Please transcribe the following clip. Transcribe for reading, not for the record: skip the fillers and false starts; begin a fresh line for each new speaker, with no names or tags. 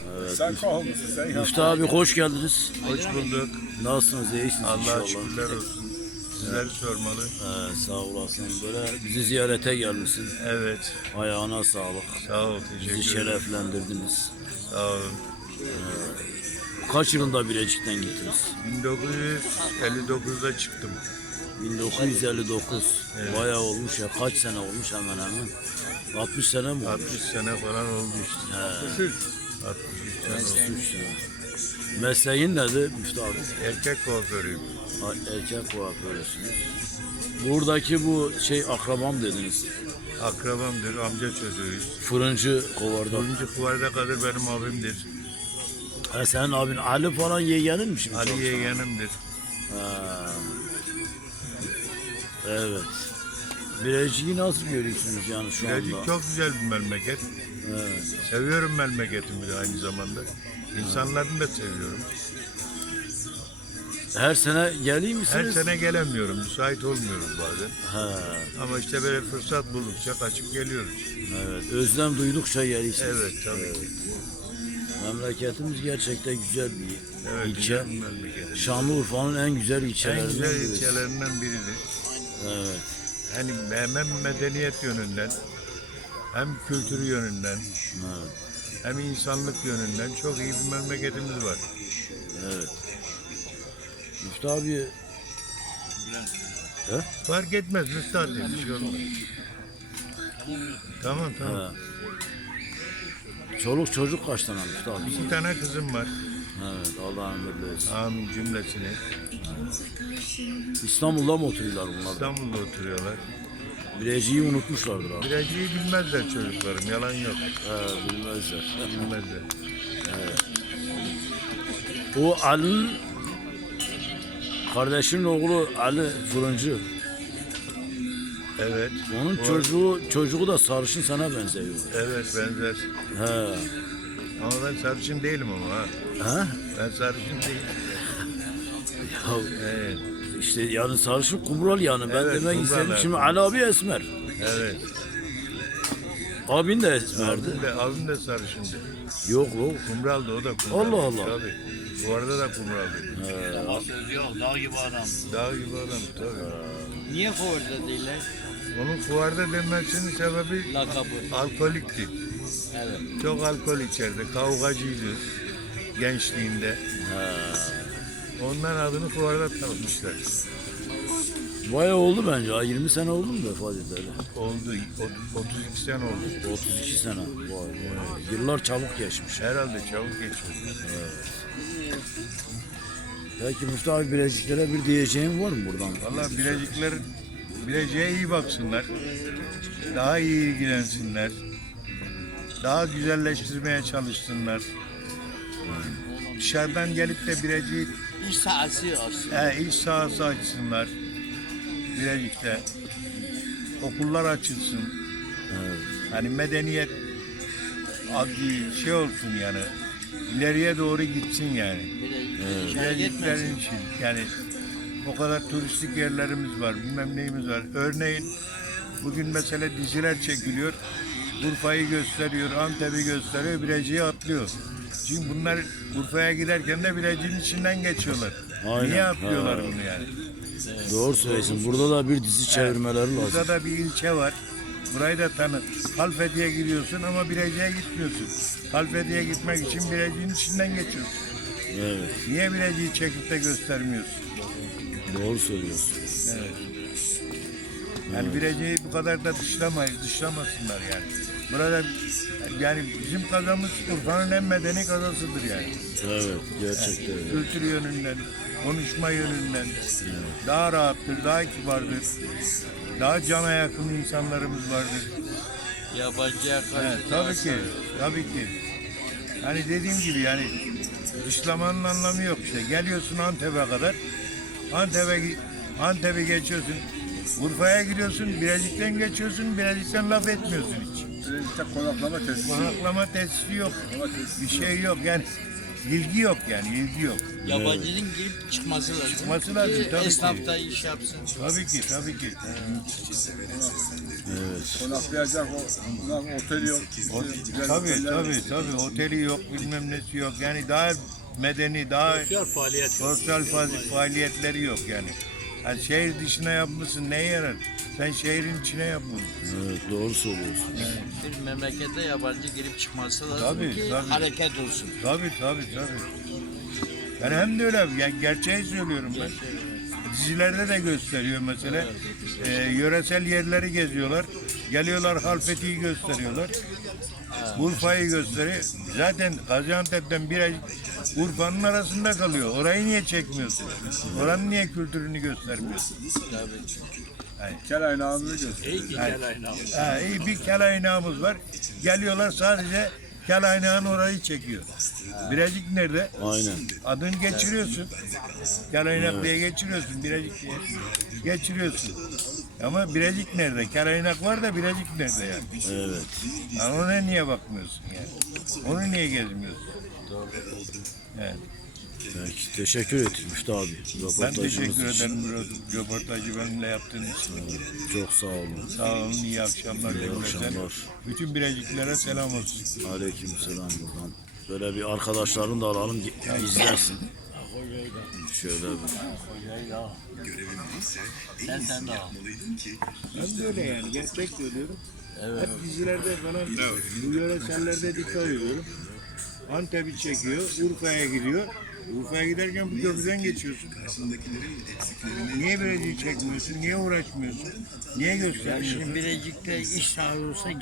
Müftü abi hoş geldiniz.
Hoş bulduk.
Nasılsınız? İyisiniz
Allah'a
inşallah.
şükürler olsun. Sizleri sormalı.
Sağ olasın. Böyle bizi ziyarete gelmişsin.
Evet.
Ayağına sağlık.
Sağ ol.
Bizi
Teşekkür ederim.
şereflendirdiniz.
Sağ olun.
Kaç yılında Bilecik'ten gittiniz?
1959'da çıktım.
1959.
Evet.
Bayağı olmuş ya. Kaç sene olmuş hemen hemen? 60 sene mi olmuş?
60 sene falan oldu işte. 63 sene oldu.
63 sene. Mesleğin nedir Müftü abi?
Erkek kuaförüyüm.
Erkek kuaförüsünüz. Buradaki bu akrabam dediniz.
Akrabamdır, amca çocuğuyuz.
Fırıncı kovarda.
Dördüncü kuvarda kadar benim abimdir.
Ha, senin abin Ali falan yeğenin mi şimdi?
Ali yeğenimdir.
Ha. Evet. Bilecik'i nasıl görüyorsunuz yani şu
Bilecik
anda?
çok güzel bir memleket.
Evet.
Seviyorum memleketimi de aynı zamanda. İnsanlarını da seviyorum.
Her sene geleyim
Her
misiniz?
sene gelemiyorum, müsait olmuyorum bazen.
Ha.
Ama işte böyle fırsat buldukça kaçıp geliyoruz.
Evet. Özlem duydukça gelirsiniz.
Evet, tabii ki.
Memleketimiz gerçekten güzel bir
Evet,
ilçe.
güzel bir memleket.
Şanlıurfa'nın en güzel
En
ilçelerinden
güzel
birisi.
ilçelerinden biridir.
Evet.
Hani hem medeniyet yönünden, hem kültürü yönünden,
Evet.
hem insanlık yönünden çok iyi bir memleketimiz var.
Evet. Müftü abi. He?
Fark etmez, müstahak bir şey olmaz. Tamam.
Ha. Çoluk çocuk kaç tane Müftü abi?
2 tane kızım var.
Evet. Allah ömür versin.
Amin cümlesine.
İstanbul'da mı oturuyorlar bunlar?
İstanbul'da oturuyorlar.
Bilecik'i unutmuşlardır abi.
Bilecik'i bilmezler çocuklarım, yalan yok.
He, bilmezler.
Bilmezler.
O Ali'nin kardeşinin oğlu Ali Fırıncı.
Evet.
Onun çocuğu da sarışın sana benziyor.
Evet, benzer.
He.
Ama ben sarışın değilim ama ha.
Ha?
Ben sarışın değilim.
Ya
Evet.
işte yani sarışın kumral yani. Ben
Evet,
demek
kumral,
istedim.
evet.
Şimdi Ali abi esmer.
Evet.
Abin de esmerdi.
Abim de sarışındı.
Yok yok.
Kumraldı, o da kumraldı.
Allah Allah.
Tabii. Bu arada da kumraldı.
Söz yok, dağ gibi adam.
Dağ gibi adam tabii.
Niye Ford'da değiller?
Onun fuarda denmesinin sebebi
Lakabı.
alkolikti.
Evet.
Çok alkol içerdi, kavgacıydı gençliğinde. Ondan adını fuarda takmışlar.
Bayağı oldu bence. 20 sene oldu mu vefat edeli?
Oldu, 32 sene oldu.
32 sene. Vay vay. Yıllar çabuk geçmiş.
Herhalde çabuk geçiyor.
Peki Müftü abi Bileciklere bir diyeceğin var mı buradan?
Vallahi Bilecik'e iyi baksınlar. Daha iyi ilgilensinler. Daha güzelleştirmeye çalışsınlar. Dışarıdan gelip de Bilecik'i
İş sahası aslında.
iş sahası açsınlar. Bilecik'te. Okullar açılsın. Hani medeniyet adlı şey olsun yani. İleriye doğru gitsin yani. Bileciklerin için. Yani o kadar turistik yerlerimiz var, bilmem neyimiz var. Örneğin bugün mesela diziler çekiliyor. Urfa'yı gösteriyor, Antep'i gösteriyor, Bilecik'i atlıyor. Çünkü bunlar Urfa'ya giderken de Bilecik'in içinden geçiyorlar.
Aynen.
Niye atlıyorlar bunu yani?
Doğru söylüyorsun. Burada da bir dizi çevirmeleri lazım.
Burada da bir ilçe var. Burayı da tanı. Halfeti'ye gidiyorsun ama Bilecik'e gitmiyorsun. Halfeti'ye gitmek için Bilecik'in içinden geçiyorsun.
Evet.
Niye Bilecik'i çekip de göstermiyorsun?
Doğru söylüyorsun.
Evet. Yani Bilecik'i bu kadar da dışlamasınlar yani. Burada yani bizim kazamız Urfa'nın en medeni kazasıdır yani.
Evet. Gerçekten öyle.
Kültür yönünden, konuşma yönünden daha rahattır, daha kibardır. Daha cana yakın insanlarımız vardır.
Yabancıya karşı.
Evet, tabii ki. Hani dediğim gibi yani dışlamanın anlamı yok işte. Geliyorsun Antep'e kadar. Antep'i geçiyorsun. Urfa'ya gidiyorsun, Bilecik'ten geçiyorsun, Bilecik'ten laf etmiyorsun hiç.
Bilecik'te konaklama tesisi.
Konaklama tesisi yok. Bir şey yok yani. ilgi yok yani, ilgi yok.
Yabancının girip çıkması lazım.
Çıkması lazım,
Ki
tabii ki.
esnaf da iş yapsın.
Tabii ki, tabii ki.
Konaklayacak oteli yok.
Tabii, oteli yok, bilmem nesi yok. Yani daha medeni, daha sosyal faaliyetleri yok yani. Yani şehir dışına yapmışsın, neye yarar? Sen şehrin içine yapmışsın.
Evet, doğru söylüyorsun.
Bir memlekete yabancı girip çıkması lazım
Tabii,
ki
tabii.
hareket olsun.
Tabii. Yani hem de öyle, yani gerçeği söylüyorum ben. Dizilerde de gösteriyor mesela. Yöresel yerleri geziyorlar. Geliyorlar Halfeti'yi gösteriyorlar. Urfa'yı gösteriyor. Zaten Gaziantep'ten Birecik Urfa'nın arasında kalıyor. Orayı niye çekmiyorsun? Oranın niye kültürünü göstermiyorsun?
Kel aynağını göster.
İyi bir kel aynağımız var. Geliyorlar sadece kel aynağın orayı çekiyor. Birecik nerede?
Aynen.
Adını geçiriyorsun. Kel aynak diye geçiriyorsun. Birecik diye geçiriyorsun. Ama Birecik nerede? Kel aynak var da Birecik nerede yani?
Evet.
Yani ona niye bakmıyorsun yani? Onu niye gezmiyorsun? Evet.
Peki, teşekkür ederim Müftü abi.
Ben
Röportajımız
teşekkür
için.
ederim bu röportajı benimle yaptığın için.
Çok sağ olun.
Sağ olun, iyi akşamlar.
İyi
cümleten.
akşamlar.
Bütün Bireciklere selam olsun.
Aleyküm selam buradan. Böyle bir arkadaşların da alalım izlersin. Şöyle bir.
Sen de al.
Ben de öyle yani, gerçek söylüyorum. Hep dizilerde falan bu yöresellerde dikkat ediyorum. Antep'i çekiyor, Urfa'ya gidiyor. Urfa'ya giderken bu köprüden geçiyorsun. Niye Birecik'i çekmiyorsun? Niye uğraşmıyorsun? Niye göstermiyorsun?
Şimdi Bilecik'te iş sahibi olsa